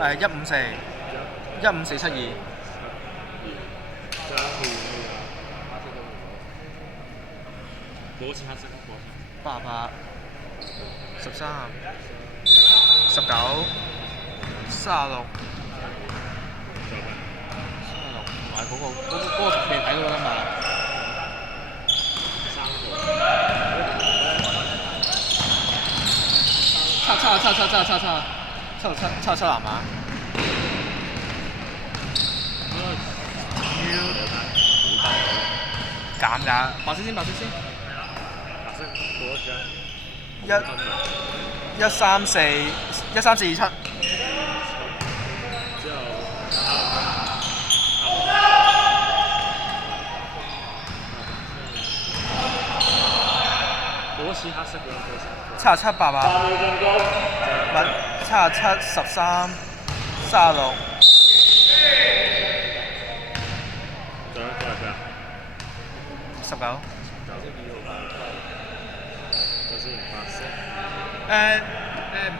15472。88、13、19、36。同埋嗰個你睇到㗎嘛？七籃板。減㗎，白色先。13427。7788。7713。36。19。唔該，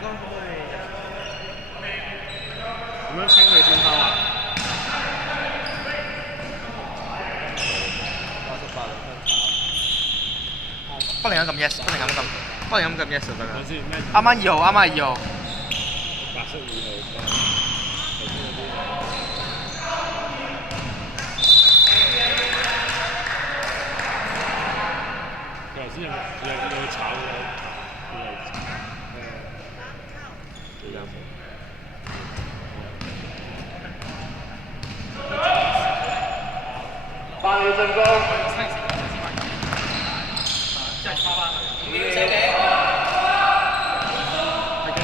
可唔可以點樣清你先偷啊？88兩分炒。不能咁 yes， 不能咁 yes 就得啦。啱啱2號。白色2號。頭先有炒8秒進攻。係計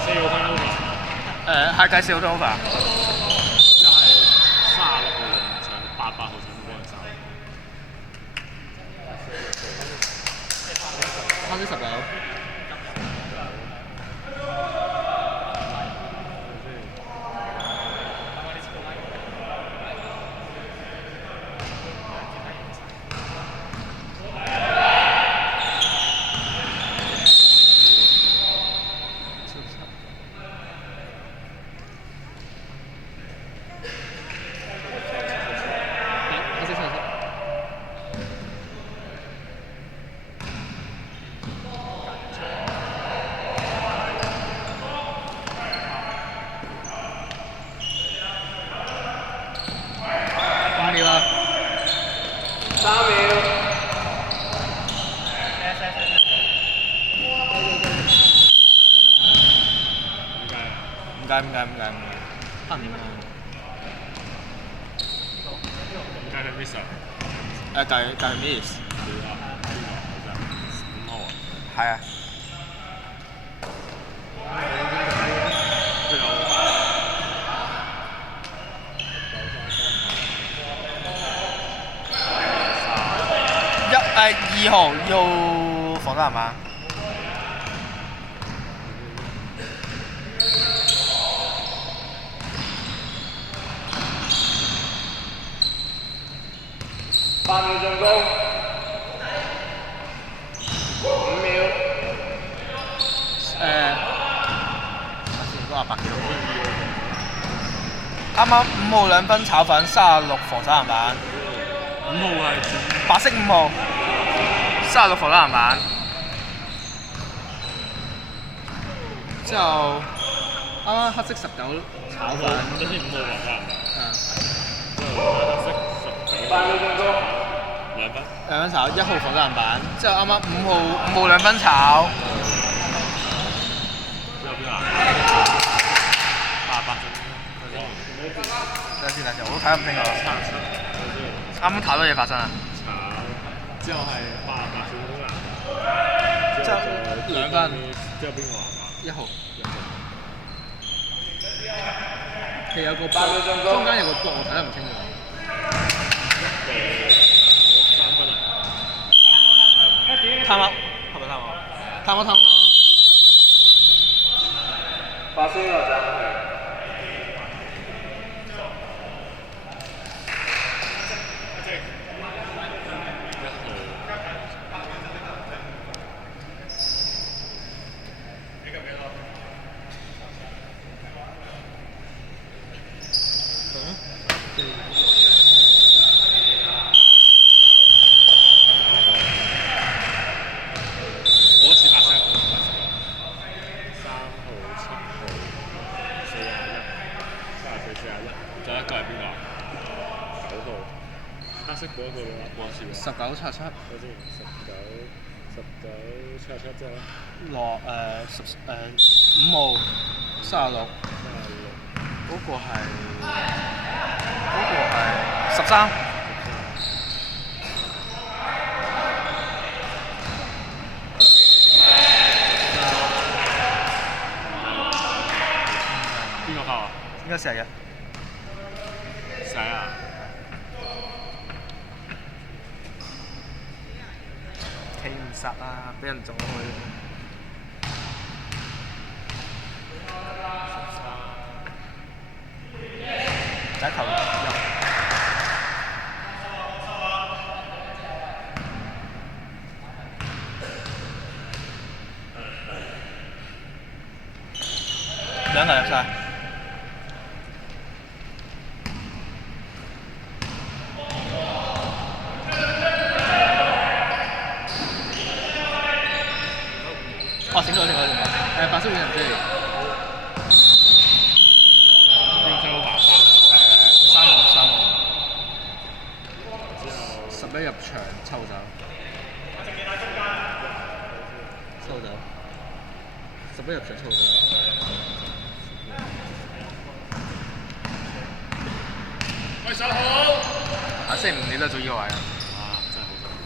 4號分 over。係計4號分 over。即係36號上88號上幫人手。黑色19。唔計，黑點啊？計佢 miss 啊？計佢 miss。5號啊？係啊。2號防守籃板。8秒進攻。5秒。都話百幾度。啱啱5號2分炒粉36防守籃板。5號係白色5號36防守籃板。之後啱啱黑色19炒粉。等先5號防守籃板。之後黑色19。8秒進攻。2分炒1號防守籃板。之後啱啱5號2分炒。之後邊啊？88等陣，我都睇得唔清楚。啱啱太多嘢發生啦。之後係88小分啊。之後2分。之後邊個啊？1號。其實有個波，中間有個波，我睇得唔清楚。3分啊！time out，係咪 time out？time out。發先啊，暫停。嗰次白色嗰個3號、7號、41、34、41，仲有一個係邊個啊？9號，黑色嗰個啦，嗰次喎。19、77。嗰先19、77之後咧。5號、36。嗰個係13。邊個拋啊？應該41。寫啊！企唔實啊！俾人撞咗佢。第一球入。兩球入晒。哦，醒咗。白色換人機。邊個白花3號。11入場抽走。11入場抽走。喂，手好！啊，星期五你都做呢個位啊？啊，真係好辛苦。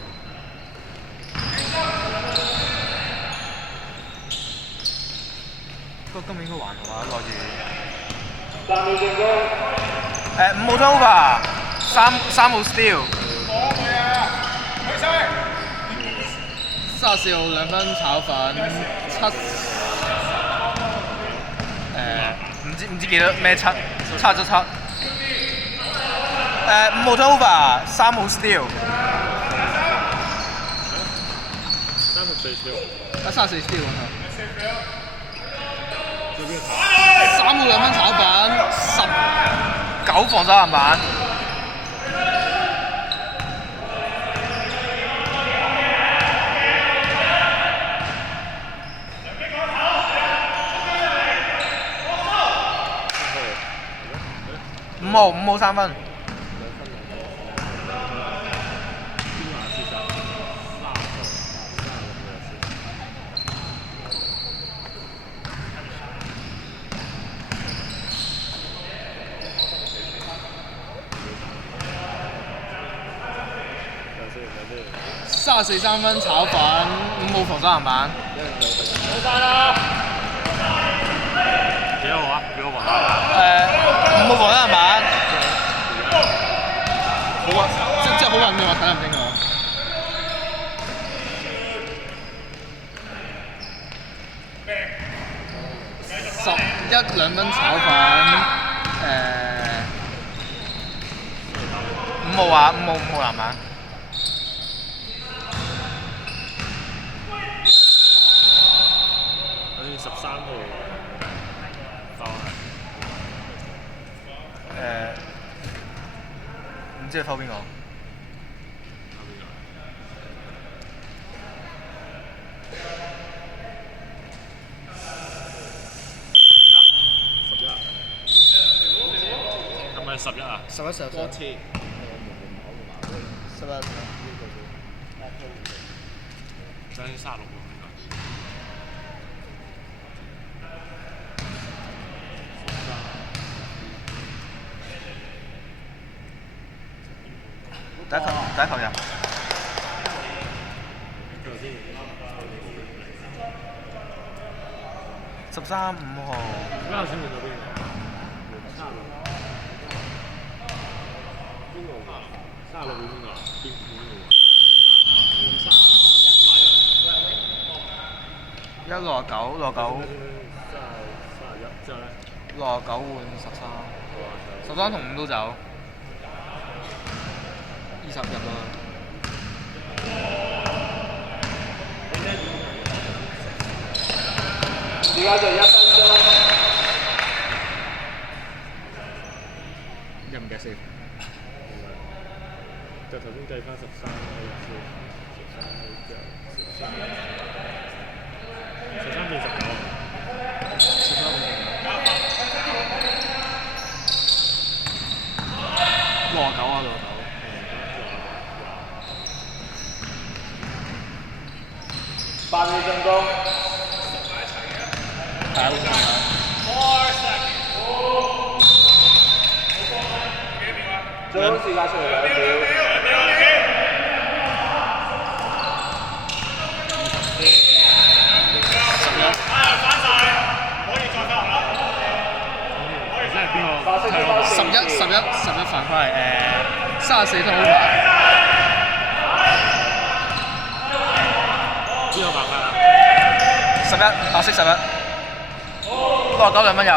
不過今年應該還好啊，攞住。3秒進攻。5號 over，3號 steal。 34號2分炒粉7。唔知幾多咩7，差咗7。5號 over， 3號 steal。 34 steal。34 steal 啊！做邊個球3號2分炒粉9防守籃板。5號3分。34 3分炒粉5號防守籃板。好晒啦！幾號啊？幾號防守？ 5號防守籃板。好啊，即係好運嘅話睇唔清我。11 2分炒粉5號啊，5號籃板。好似13號放係。唔知佢 foul 邊個？係咪11啊？11 11。多次。11。將36喎應該。第一球入。13 5號。啱先換到邊個？36換邊個？36換邊個啊？邊個？169 69。31之後咧69換13。13同5都走。20入啦。而家就1分鐘。入唔入先？就頭先計翻13啦，13變19啊！13變19。69啊，69。8秒進攻。大家都想最好時間剩2秒。11犯規34分好排。邊個犯規啊？11，白色11，69兩分入。